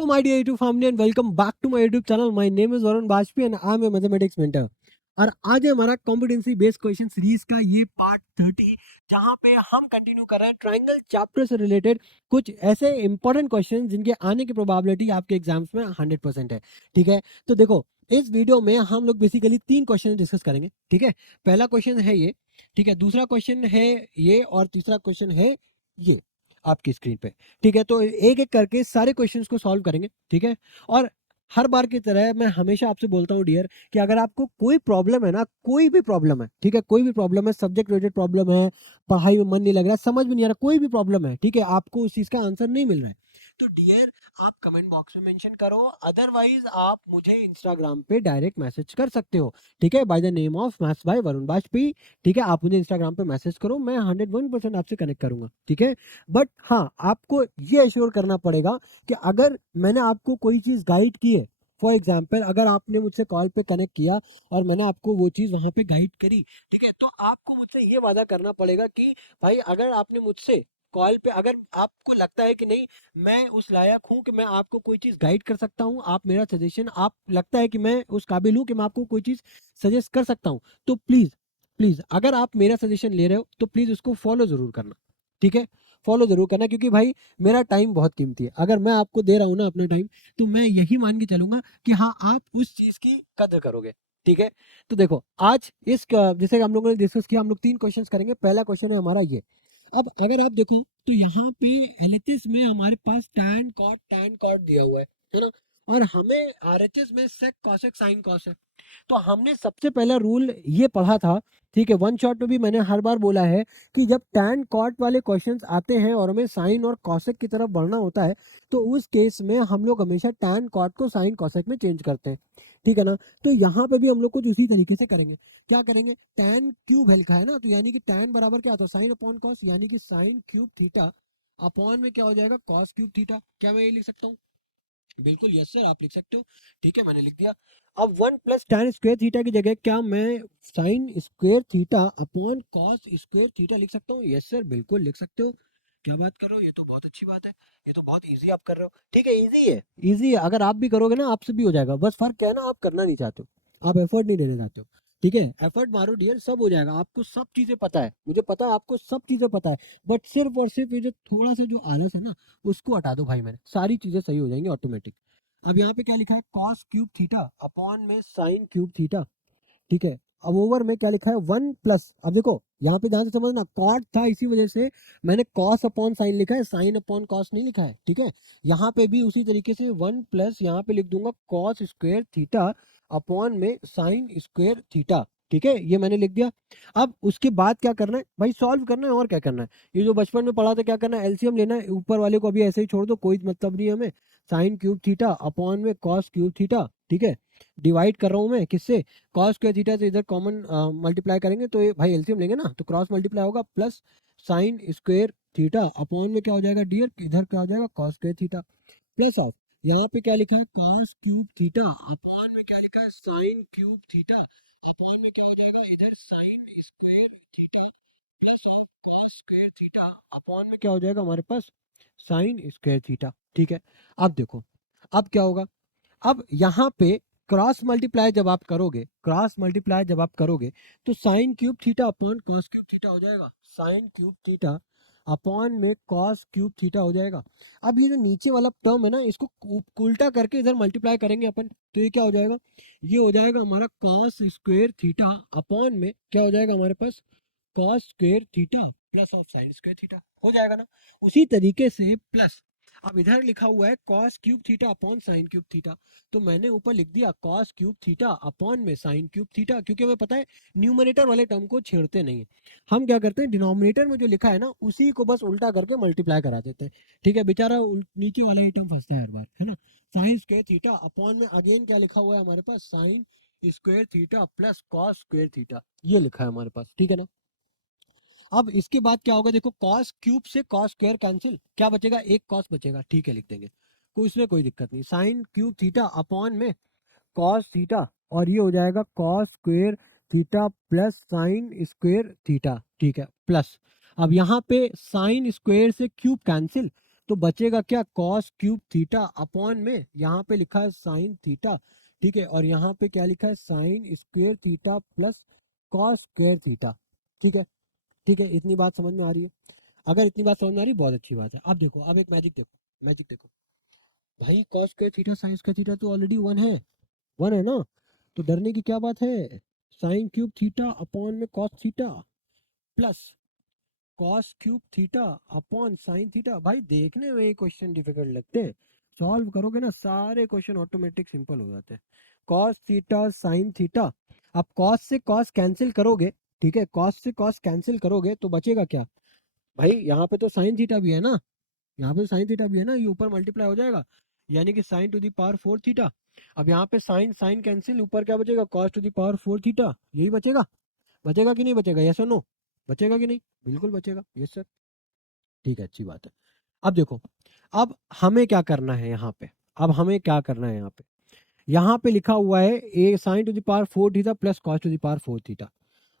Hello, my dear YouTube family, and welcome back to my YouTube channel. My name is Varun Bajpayee and I am a mathematics mentor. और आज है हमारा competency based question series का ये part 30, जहां पे हम continue कर रहे हैं ट्रायंगल चैप्टर से रिलेटेड कुछ ऐसे इंपॉर्टेंट क्वेश्चन जिनके आने की प्रोबेबिलिटी आपके एग्जाम्स में 100% है। ठीक है, तो देखो इस वीडियो में हम लोग बेसिकली 3 क्वेश्चन डिस्कस करेंगे। ठीक है, पहला क्वेश्चन है ये, ठीक है, दूसरा क्वेश्चन है ये और तीसरा क्वेश्चन है ये आपकी स्क्रीन पे। ठीक है, तो एक एक करके सारे क्वेश्चंस को सॉल्व करेंगे। ठीक है, और हर बार की तरह मैं हमेशा आपसे बोलता हूँ डियर कि अगर आपको कोई प्रॉब्लम है ना, कोई भी प्रॉब्लम है, ठीक है, कोई भी प्रॉब्लम है, सब्जेक्ट रिलेटेड प्रॉब्लम है, पढ़ाई में मन नहीं लग रहा है, समझ में नहीं आ रहा, कोई भी प्रॉब्लम है, ठीक है, आपको उस चीज का आंसर नहीं मिल रहा है, तो डियर आप कमेंट बॉक्स में मेंशन करो, अदरवाइज आप मुझे इंस्टाग्राम पे डायरेक्ट मैसेज कर सकते हो। ठीक है, by the name of maths by Varun Bajpayee. ठीक है, आप मुझे इंस्टाग्राम पे मैसेज करो, मैं 101% आपसे कनेक्ट करूंगा। ठीक है, बट हाँ, आपको ये एश्योर करना पड़ेगा कि अगर मैंने आपको कोई चीज गाइड की है, फॉर एग्जाम्पल अगर आपने मुझसे कॉल पे कनेक्ट किया और मैंने आपको वो चीज वहां पे गाइड करी, ठीक है, तो आपको मुझसे ये वादा करना पड़ेगा कि भाई अगर आपने मुझसे कॉल पे, अगर आपको लगता है कि नहीं मैं उस लायक हूं कि मैं आपको कोई चीज गाइड कर सकता हूं, आप मेरा सजेशन, आप लगता है कि मैं उस काबिल हूं कि मैं आपको कोई चीज सजेस्ट कर सकता हूं, तो प्लीज प्लीज अगर आप मेरा सजेशन ले रहे हो तो प्लीज उसको फॉलो जरूर करना। ठीक है, फॉलो जरूर करना, क्योंकि भाई मेरा टाइम बहुत कीमती है, अगर मैं आपको दे रहा हूँ ना अपना टाइम, तो मैं यही मान के चलूंगा कि हाँ आप उस चीज की कदर करोगे। ठीक है, तो देखो आज जैसे हम लोगों ने डिस्कस किया, हम लोग 3 क्वेश्चंस करेंगे। पहला क्वेश्चन है हमारा ये। अब अगर आप देखो तो यहाँ पे एलएचएस में हमारे पास टैन कॉट दिया हुआ है ना, और हमें आरएचएस में सेक कॉसेक साइन कॉस है। तो हमने सबसे पहला रूल ये पढ़ा था, ठीक है, वन शॉट में भी मैंने हर बार बोला है कि जब टैन कॉट वाले क्वेश्चंस आते हैं और हमें साइन और कॉसेक की तरफ बढ़ना होता है, तो उस केस में हम लोग हमेशा टैन कॉट को साइन कॉसेक में चेंज करते हैं। ठीक है ना, तो यहाँ पे भी हम लोग कुछ उसी तरीके से करेंगे। क्या करेंगे, टैन क्यूब है लिखा है ना, तो यानी कि टैन बराबर क्या होता है, साइन अपॉन कॉस, यानी कि साइन क्यूब थीटा अपॉन में क्या हो जाएगा, कॉस क्यूब थीटा। क्या मैं ये लिख सकता हूँ? बिल्कुल यस सर, आप लिख सकते हो। ठीक है, मैंने लिख दिया। अब 1 + tan² थीटा की जगह क्या मैं sign square theta upon cos square theta लिख सकता हूँ? यस सर, बिल्कुल लिख सकते हो। क्या बात कर रहे हो, ये तो बहुत अच्छी बात है, ये तो बहुत इजी आप कर रहे हो। ठीक है, इजी है, इजी है, अगर आप भी करोगे ना आपसे भी हो जाएगा, बस फर्क क्या है ना, आप करना नहीं चाहते हो, आप एफर्ट नहीं देने चाहते हो। ठीक है, एफर्ट मारो डियर, सब हो जाएगा, आपको सब चीजें पता है, मुझे पता है आपको सब चीजें पता है, बट सिर्फ और सिर्फ ये जो थोड़ा सा जो आलस है ना, उसको हटा दो भाई, मैंने सारी चीजें सही हो जाएंगी ऑटोमेटिक। अब यहाँ पे क्या लिखा है, कॉस क्यूब थीटा अपॉन में साइन क्यूब थीटा। ठीक है, अब ओवर में क्या लिखा है, 1 प्लस, अब देखो यहाँ पे ध्यान से समझना, कॉट था इसी वजह से मैंने कॉस अपॉन साइन लिखा है, साइन अपॉन कॉस नहीं लिखा है। ठीक है, यहाँ पे भी उसी तरीके से 1 प्लस यहाँ पे लिख दूंगा कॉस स्क्वेयर थीटा अपॉन में साइन स्क्वेयर थीटा। ठीक है, ये मैंने लिख दिया। अब उसके बाद क्या करना है भाई, सॉल्व करना है, और क्या करना है, ये जो बचपन में पढ़ा था क्या करना है, एलसीएम लेना है, ऊपर वाले को अभी ऐसे ही छोड़ दो, कोई मतलब नहीं है हमें, साइन क्यूब थीटा अपॉन में कॉस क्यूब थीटा। ठीक है, डिवाइड कर रहा हूं मैं किससे, कॉस स्क्वायर थीटा से इधर कॉमन मल्टीप्लाई करेंगे तो ये भाई एलसीएम लेंगे ना, तो क्रॉस मल्टीप्लाई होगा, plus sign square theta upon में क्या हो जाएगा डियर, इधर क्या हो जाएगा cos square theta, plus of यहाँ पे क्या लिखा है, कॉस क्यूब थीटा अपॉन में क्या लिखा है, साइन क्यूब थीटा अपॉन में क्या हो जाएगा इधर sign square theta, plus of cos square theta upon में क्या हो जाएगा हमारे पास साइन स्क्वायर थीटा। ठीक है, अब देखो अब क्या होगा, अब यहाँ पे क्रॉस मल्टीप्लाई जब आप करोगे, क्रॉस मल्टीप्लाई जब आप करोगे, तो sine cube theta upon cos cube theta हो जाएगा, साइन क्यूब थीटा अपॉन में कॉस क्यूब थीटा हो जाएगा। अब ये जो नीचे वाला टर्म है ना, इसको उल्टा करके इधर मल्टीप्लाई करेंगे अपन, तो ये क्या हो जाएगा, ये हो जाएगा हमारा कॉस स्क्वेयर थीटा अपॉन में क्या हो जाएगा हमारे पास, cos square theta plus of sine square theta, हो जाएगा ना। उसी तरीके से प्लस, अब इधर लिखा हुआ है cos cube theta upon sine cube theta, तो मैंने ऊपर लिख दिया कॉस क्यूब थीटा अपॉन में साइन क्यूब थीटा, क्योंकि हमें पता है न्यूमरेटर वाले टर्म को छेड़ते नहीं है, हम क्या करते हैं डिनोमिनेटर में जो लिखा है ना उसी को बस उल्टा करके मल्टीप्लाई करा देते हैं। ठीक है, बेचारा नीचे वाला ही टर्म फंसता है हर बार, है ना। साइन स्क्वायर थीटा अपॉन में अगेन क्या लिखा हुआ है हमारे पास, sine square theta plus cos square theta, ये लिखा है हमारे पास। ठीक है ना, अब इसके बाद क्या होगा, देखो कॉस क्यूब से कॉस स्क्वायर कैंसिल, क्या बचेगा, एक कॉस बचेगा। ठीक है, लिख देंगे, कोई इसमें कोई दिक्कत नहीं, साइन क्यूब थीटा अपॉन में कॉस थीटा, और ये हो जाएगा cos square theta plus sign square theta. ठीक है, प्लस अब यहाँ पे साइन स्क्वायर से क्यूब कैंसिल, तो बचेगा क्या, कॉस क्यूब थीटा अपॉन में यहाँ पे लिखा है साइन थीटा, ठीक है, और यहाँ पे क्या लिखा है, sign square theta plus cos square theta, ठीक है, ठीक है, इतनी बात समझ में आ रही है? अगर इतनी बात समझ में आ रही है बहुत अच्छी बात है। अब देखो, अब एक मैजिक देखो, मैजिक देखो भाई, cos square theta sine square theta तो ऑलरेडी वन है ना, तो डरने की क्या बात है, साइन क्यूब थीटा अपॉन में cos theta plus cos cube theta upon sine theta. भाई देखने में ये क्वेश्चन डिफिकल्ट लगते हैं, सॉल्व करोगे ना सारे क्वेश्चन ऑटोमेटिक सिंपल हो जाते हैं। कॉस थीटा साइन थीटा, अब कॉस से कॉस कैंसिल करोगे, ठीक है, कॉस से कॉस कैंसिल करोगे तो बचेगा क्या, भाई यहाँ पे तो साइन थीटा भी है ना, यहाँ पे साइन थीटा भी है ना, ये ऊपर मल्टीप्लाई हो जाएगा, यानी कि sign to the power 4 theta. अब यहाँ पे साइन साइन कैंसिल, ऊपर क्या बचेगा, cos to the power 4 theta, यही बचेगा, बचेगा कि नहीं बचेगा, यस और नो, बचेगा कि नहीं, बिल्कुल बचेगा, यस सर, ठीक है, अच्छी बात है। अब देखो, अब हमें क्या करना है यहाँ पे, अब हमें क्या करना है यहाँ पे, यहाँ पे लिखा हुआ है a sine to the power 4 theta plus cos to the power 4 theta.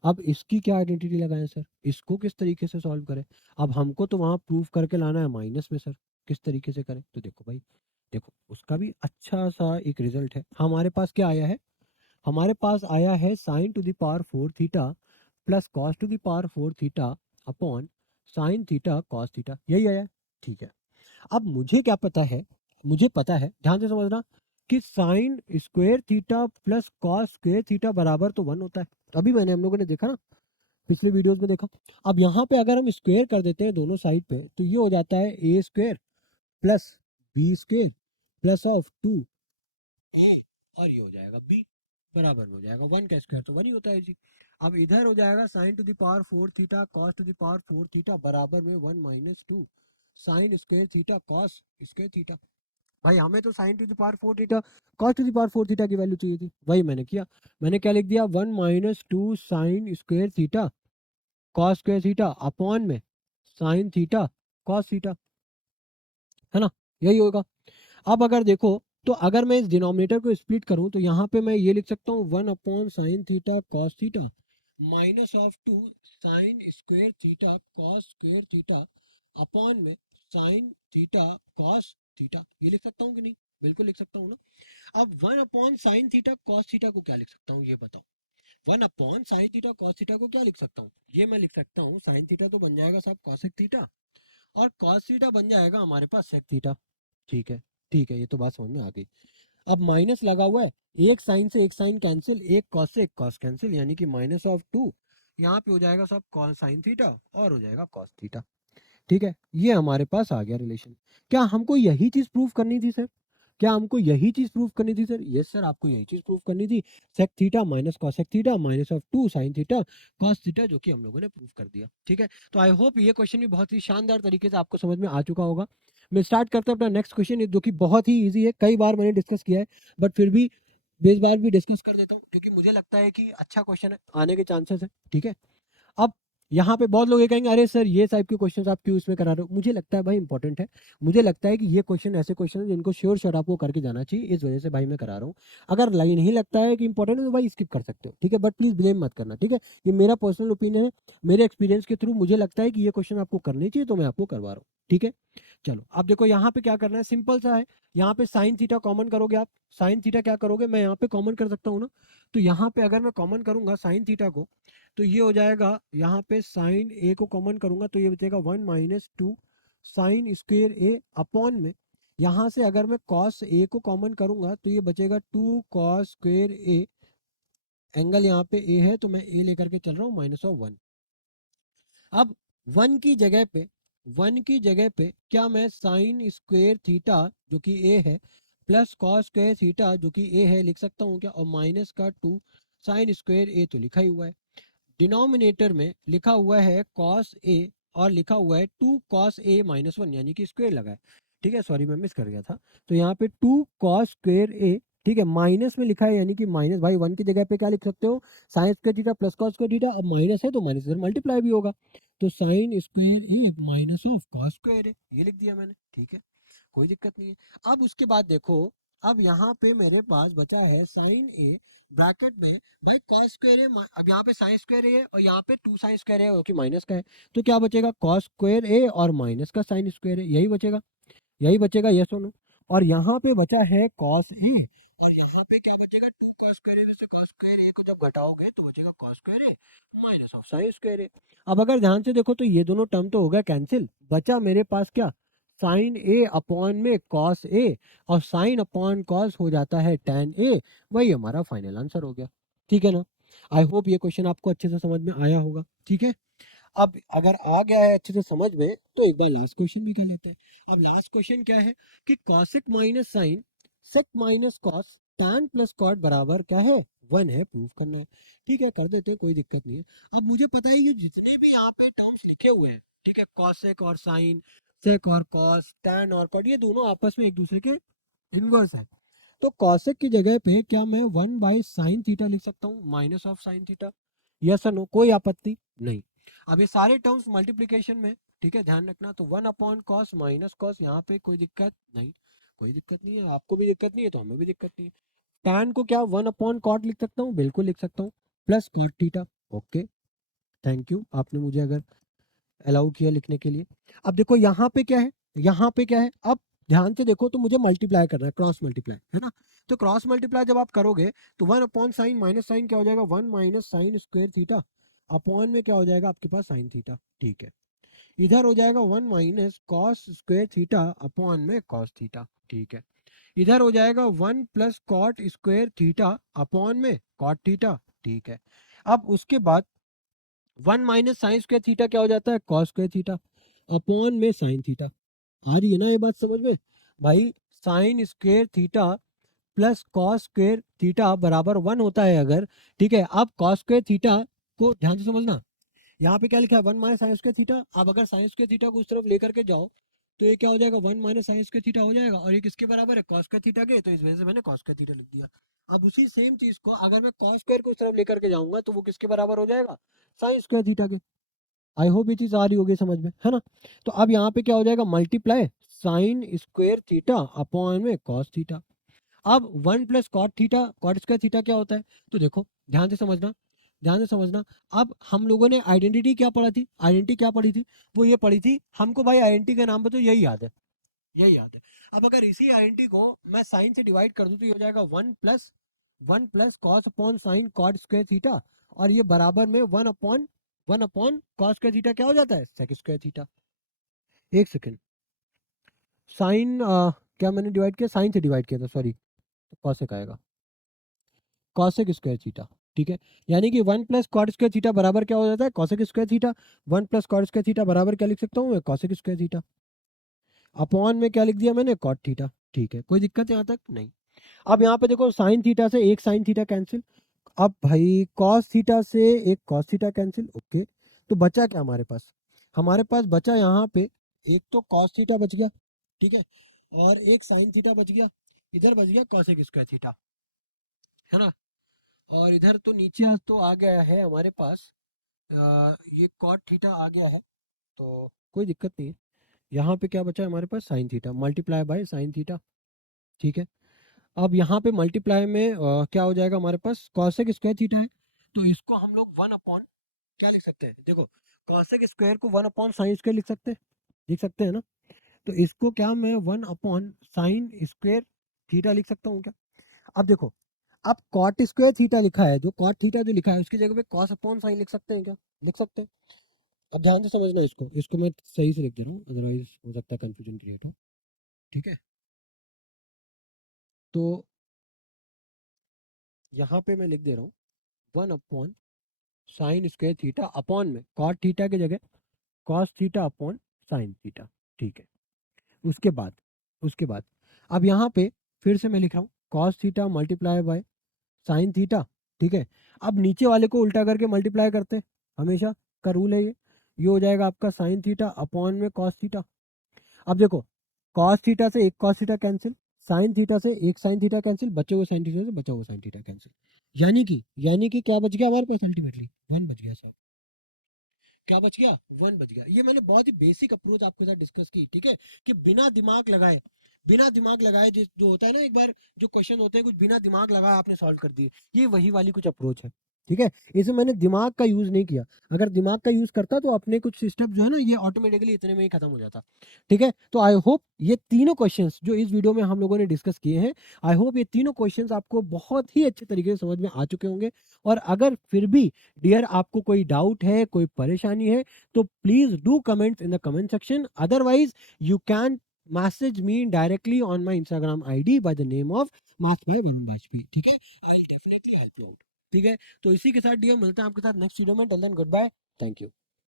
अब इसकी क्या आइडेंटिटी लगाएं सर, इसको किस तरीके से सॉल्व करें, अब हमको तो वहां प्रूफ करके लाना है माइनस में सर, किस तरीके से करें, तो देखो भाई, देखो उसका भी अच्छा सा एक रिजल्ट है, हमारे पास क्या आया है, हमारे पास आया है sign to the power 4 theta plus cos to the power 4 theta upon sine theta cos theta, यही आया है, ठीक है। अब मुझे क्या पता है, मुझे पता है, ध्यान से समझना, कि sign square theta plus cos square theta बराबर तो 1 होता है, अभी मैंने हम लोगों ने देखा ना, पिछले वीडियोस में देखा। अब यहाँ पे अगर हम स्क्वायर कर देते हैं दोनों साइड पे, तो ये हो जाता है a square plus b square plus of 2a, और ये हो जाएगा b, बराबर में हो जाएगा 1 का स्क्वायर तो 1 ही होता है जी। अब इधर हो जाएगा sign to the power 4 theta cos to the power 4 theta बराबर में 1 minus 2 sign square theta cos square theta. भाई हमें तो sign to the power 4 theta cos to the power 4 theta की वैल्यू चाहिए थी, वही मैंने किया, मैंने क्या लिख दिया, 1 minus 2 sign square theta cos square theta upon में साइन थीटा कॉस थीटा, है ना, यही होगा। अब अगर देखो, तो अगर मैं इस डिनोमिनेटर को स्प्लिट करूं तो यहाँ पे मैं ये लिख सकता हूँ 1 upon sine theta cos theta minus of 2 sign square theta cos square theta upon में साइन थीटा कॉस थीटा, ये लिख सकता हूँ कि नहीं, बिल्कुल लिख सकता हूँ ना। अब 1 upon sine theta cos theta को क्या लिख सकता हूँ, ये बताओ, 1 upon sine theta cos theta को क्या लिख सकता हूँ, ये मैं लिख सकता हूँ, साइन थीटा तो बन जाएगा सब कॉसेक थीटा, और कॉस थीटा बन जाएगा हमारे पास सेक थीटा, ठीक है, ठीक है, ये तो बात समझ में आ गई। अब माइनस लगा हुआ है, एक साइन से एक साइन कैंसिल, एक कॉस से एक कॉस कैंसिल, यानी कि माइनस ऑफ 2, यहाँ पे हो जाएगा सब कॉस साइन थीटा और हो जाएगा कॉस थीटा, ठीक है, ये हमारे पास आ गया रिलेशन। क्या हमको यही चीज प्रूव करनी थी सर, क्या हमको यही चीज प्रूव करनी थी सर, यस सर, आपको यही चीज प्रूव करनी थी, sec theta minus cosec theta minus of 2 sine theta cos theta, जो कि हम लोगों ने प्रूव कर दिया, ठीक है। तो आई होप ये क्वेश्चन भी बहुत ही शानदार तरीके से आपको समझ में आ चुका होगा। मैं स्टार्ट करता हूँ अपना नेक्स्ट क्वेश्चन, जो कि बहुत ही ईजी है, कई बार मैंने डिस्कस किया है, बट फिर भी इस बार भी डिस्कस कर देता हूँ, क्योंकि मुझे लगता है कि अच्छा क्वेश्चन है, आने के चांसेस है, ठीक है। अब यहाँ पे बहुत लोग ये कहेंगे, अरे सर ये टाइप के क्वेश्चंस आप क्यों इसमें करा रहे हो, मुझे लगता है भाई इंपॉर्टेंट है, मुझे लगता है कि ये क्वेश्चन ऐसे क्वेश्चन है जिनको श्योर श्योर आपको करके जाना चाहिए, इस वजह से भाई मैं करा रहा हूँ। अगर नहीं लगता है कि इंपॉर्टेंट है तो भाई स्किप कर सकते हो, ठीक है, बट प्लीज ब्लेम मत करना, ठीक है, ये मेरा पर्सनल ओपिनियन है, मेरे एक्सपीरियंस के थ्रू मुझे लगता है कि ये क्वेश्चन आपको करने चाहिए, तो मैं आपको करवा रहा हूँ, ठीक है। चलो अब देखो, यहाँ पे क्या करना है, सिंपल सा है, यहाँ पे साइन थीटा कॉमन करोगे आप, साइन थीटा क्या करोगे, मैं यहाँ पे कॉमन कर सकता हूँ ना, तो यहाँ पे अगर मैं कॉमन करूंगा साइन थीटा को, तो ये हो जाएगा, यहाँ पे साइन ए को कॉमन करूंगा तो ये बचेगा 1 माइनस 2 साइन स्क्वेयर ए अपॉन में, यहाँ से अगर मैं कॉस ए को कॉमन करूंगा तो ये बचेगा 2 कॉस स्क्वेयर ए, एंगल यहाँ पे ए है तो मैं ए लेकर के चल रहा हूँ माइनस ऑफ 1। अब 1 की जगह पे, 1 की जगह पे क्या मैं साइन स्क्वेयर थीटा जो कि ए है प्लस कॉस स्क्वेयर थीटा जो कि ए है लिख सकता हूँ क्या, और माइनस का 2 साइन स्क्वेयर ए तो लिखा ही हुआ है, डिनोमिनेटर में लिखा हुआ है कॉस ए और लिखा हुआ है 2 कॉस ए माइनस 1, यानी कि स्क्वायर लगा है, ठीक है, सॉरी मैं मिस कर गया था, तो यहाँ पे 2 कॉस स्क्वायर ए, ठीक है, माइनस में लिखा है, यानी कि माइनस, भाई 1 की जगह पे क्या लिख सकते हो, sine square theta plus cos square theta, अब माइनस है तो माइनस इधर मल्टीप्लाई भी होगा, तो sine square a minus of cos square a, ये लिख दिया मैंने, ठीक है, कोई दिक्कत नहीं है। अब उसके बाद देखो, अब यहाँ पे मेरे पास बचा है साइन ए ब्रैकेट में, भाई कॉस स्क्वायर है, अब यहाँ पे साइन स्क्वायर है और यहाँ पे 2 साइन स्क्वायर है, जो कि माइनस का है, तो क्या बचेगा, कॉस स्क्वायर ए और माइनस का साइन स्क्वायर है, यही बचेगा, यही बचेगा, यस और नो। और यहाँ पे बचा है कॉस ए, और यहाँ पे क्या बचेगा, टू कॉस स्क्वायर ए में से कॉस स्क्वायर ए को जब घटाओगे तो बचेगा cos square a minus of sine square a. अब अगर ध्यान से देखो तो ये दोनों टर्म तो हो गया कैंसिल, बचा मेरे पास क्या, साइन ए अपॉन में कॉस ए, और साइन अपॉन कॉस हो जाता है टैन ए। वही हमारा फाइनल आंसर हो गया। ठीक है ना। आई होप ये क्वेश्चन आपको अच्छे से समझ में आया होगा। ठीक है, अब अगर आ गया है अच्छे से समझ में तो एक बार लास्ट क्वेश्चन भी कर लेते हैं। अब लास्ट क्वेश्चन क्या है कि cosec minus sine sec minus cos tan plus cot बराबर क्या है, 1 है, प्रूव करना है। ठीक है, कर देते हैं, कोई दिक्कत नहीं है। अब मुझे पता है कि जितने भी यहाँ पे टर्म्स लिखे हुए हैं, ठीक है, कॉसेक और साइन, सेक और कॉस, tan और कॉट, ये दोनों आपस में एक दूसरे के इनवर्स है। तो कॉसेक की जगह पे क्या मैं 1/sin थीटा लिख सकता हूँ minus of sine theta, yes और नो, कोई आपत्ति नहीं। अब ये सारे टर्म्स मल्टीप्लिकेशन में, ठीक है, ध्यान रखना, तो 1/cos माइनस कॉस, यहाँ पे कोई दिक्कत नहीं, कोई दिक्कत नहीं है, आपको भी दिक्कत नहीं है तो हमें भी दिक्कत नहीं है। tan को क्या 1/cot लिख सकता हूँ, बिल्कुल लिख सकता हूँ, plus cot theta. Okay, thank you, आपने मुझे अगर अलाउ किया लिखने के लिए। अब देखो यहाँ पे क्या है, यहाँ पे क्या है, अब ध्यान से देखो तो मुझे मल्टीप्लाई करना है, क्रॉस मल्टीप्लाई है ना। तो क्रॉस मल्टीप्लाई जब आप करोगे तो 1/sin माइनस साइन क्या हो जाएगा, 1 minus sign square theta upon में क्या हो जाएगा आपके पास साइन थीटा। ठीक है, इधर हो जाएगा 1 minus cos square theta upon में कॉस थीटा। ठीक है, इधर हो जाएगा 1 plus cot square theta upon में कॉट थीटा। ठीक है, अब उसके बाद 1 माइनस साइन स्क्वायर थीटा क्या हो जाता है, कॉस स्क्वायर थीटा अपॉन में साइन थीटा। आ रही है ना ये बात समझ में भाई, sign square theta plus cos square theta बराबर 1 होता है अगर, ठीक है। अब कॉस स्क्वायर थीटा को ध्यान से समझना, यहाँ पे क्या लिखा है 1 माइनस साइन स्क्वायर थीटा। अब अगर साइन स्क्वायर थीटा को उस तरफ लेकर के जाओ तो ये क्या हो जाएगा, 1 माइनस साइन स्क्वायर थीटा हो जाएगा, और ये किसके बराबर है, कॉस स्क्वायर थीटा के, तो इस वजह से मैंने कॉस स्क्वायर थीटा लिख दिया। अब उसी सेम चीज को अगर मैं कॉस स्क्वायर को उस तरफ लेकर के जाऊंगा तो वो किसके बराबर हो जाएगा, साइन स्क्वायर थीटा के। आई होप ये चीज आ रही होगी समझ में, है ना। तो अब यहाँ पे क्या हो जाएगा, multiply sine square theta upon में कॉस थीटा। अब 1 plus cot theta, cot square theta क्या होता है, तो देखो ध्यान से समझना, ध्यान से समझना। अब हम लोगों ने आइडेंटिटी क्या पढ़ा थी, आइडेंटिटी क्या पढ़ी थी, वो ये पढ़ी थी हमको भाई, आइडेंटिटी का नाम पे तो यही याद है, यही याद है। अब अगर इसी आइडेंटिटी को मैं साइन से डिवाइड कर दूं तो ये हो जाएगा 1 plus cos upon sine cot square theta, और ये बराबर में 1 अपॉन कॉस स्क्वायर थीटा क्या हो जाता है, सेक स्क्वायर थीटा। एक सेकेंड, साइन क्या मैंने डिवाइड किया, साइन से डिवाइड किया था, सॉरी, तो कॉसेक आएगा, कॉसेक स्क्वायर थीटा। ठीक है, यानी कि 1 प्लस कॉट स्क्वायर थीटा बराबर क्या हो जाता है, cosec square theta. 1 plus cot square theta बराबर क्या लिख सकता हूँ मैं, कॉसेक स्क्वायर थीटा अपॉन में क्या लिख दिया मैंने, कॉट थीटा। ठीक है, कोई दिक्कत यहाँ तक नहीं। अब यहाँ पे देखो साइन थीटा से एक साइन थीटा कैंसिल, अब भाई कॉस थीटा से एक कॉस थीटा कैंसिल। ओके, तो बचा क्या हमारे पास, हमारे पास बचा यहाँ पे एक तो कॉस थीटा बच गया, ठीक है, और एक साइन थीटा बच गया, इधर बच गया कॉसेक स्क्वायर थीटा, है ना। और इधर तो नीचे तो आ गया है हमारे पास ये कॉट थीटा आ गया है, तो कोई दिक्कत नहीं है। यहाँ पे क्या बचा है हमारे पास, sine theta multiply by sine theta. ठीक है, अब यहाँ पे मल्टीप्लाई में क्या हो जाएगा हमारे पास, कॉसेक स्क्वायर थीटा है, तो इसको हम लोग 1 अपॉन क्या लिख सकते हैं, देखो कॉसेक स्क्वायर को 1 अपॉन साइन स्क्वायर लिख सकते हैं ना। तो इसको क्या मैं 1 अपॉन साइन स्क्वायर थीटा लिख सकता हूँ क्या। अब देखो, अब कॉट स्क्वायर थीटा लिखा है, जो कॉट थीटा जो लिखा है उसकी जगह पे कॉस अपॉन साइन लिख सकते हैं क्या, लिख सकते हैं। अब ध्यान से समझना, इसको मैं सही से लिख दे रहा हूँ, अदरवाइज हो सकता है कंफ्यूजन क्रिएट हो। ठीक है, तो यहाँ पे मैं लिख दे रहा हूँ 1 upon sine square theta upon में कॉट थीटा की जगह cos theta upon sine theta. ठीक है, उसके बाद अब यहाँ पे फिर से मैं लिख रहा हूँ cos theta multiply by sine theta. ठीक है, अब नीचे वाले को उल्टा करके मल्टीप्लाई करते हैं, हमेशा का रूल है ये हो जाएगा आपका साइन थीटा अपॉन में कॉस थीटा। अब देखो कॉस थीटा से एक cos theta cancel, sine theta से एक साइन थीटा कैंसिल, बचे हुए साइन थीटा से बचा हुआ साइन थीटा कैंसिल, यानी कि क्या बच गया हमारे पास, अल्टीमेटली 1 बच गया सर। क्या बच गया, 1 बच गया। ये मैंने बहुत ही बेसिक अप्रोच आपके साथ डिस्कस की, ठीक है, कि बिना दिमाग लगाए जो होता है ना, एक बार जो क्वेश्चन होते हैं कुछ बिना दिमाग लगाए आपने सॉल्व कर दिए, ये वही वाली कुछ अप्रोच है। ठीक है, इसमें मैंने दिमाग का यूज नहीं किया। अगर दिमाग का यूज करता तो अपने कुछ स्टेप जो है ना ये ऑटोमेटिकली इतने में ही खत्म हो जाता। ठीक है, तो आई होप ये तीनों क्वेश्चंस जो इस वीडियो में हम लोगों ने डिस्कस किए हैं, आई होप ये तीनों क्वेश्चंस आपको बहुत ही अच्छे तरीके से समझ में आ चुके होंगे। और अगर फिर भी डियर आपको कोई डाउट है, कोई परेशानी है, तो please do comment in the comment section. Otherwise you can message me directly on my Instagram ID by the name of Maths by Varun Bajpayee। ठीक है, I definitely help you out. ठीक है, तो इसी के साथ डियर मिलते हैं आपके साथ नेक्स्ट वीडियो में। Till then goodbye, thank you.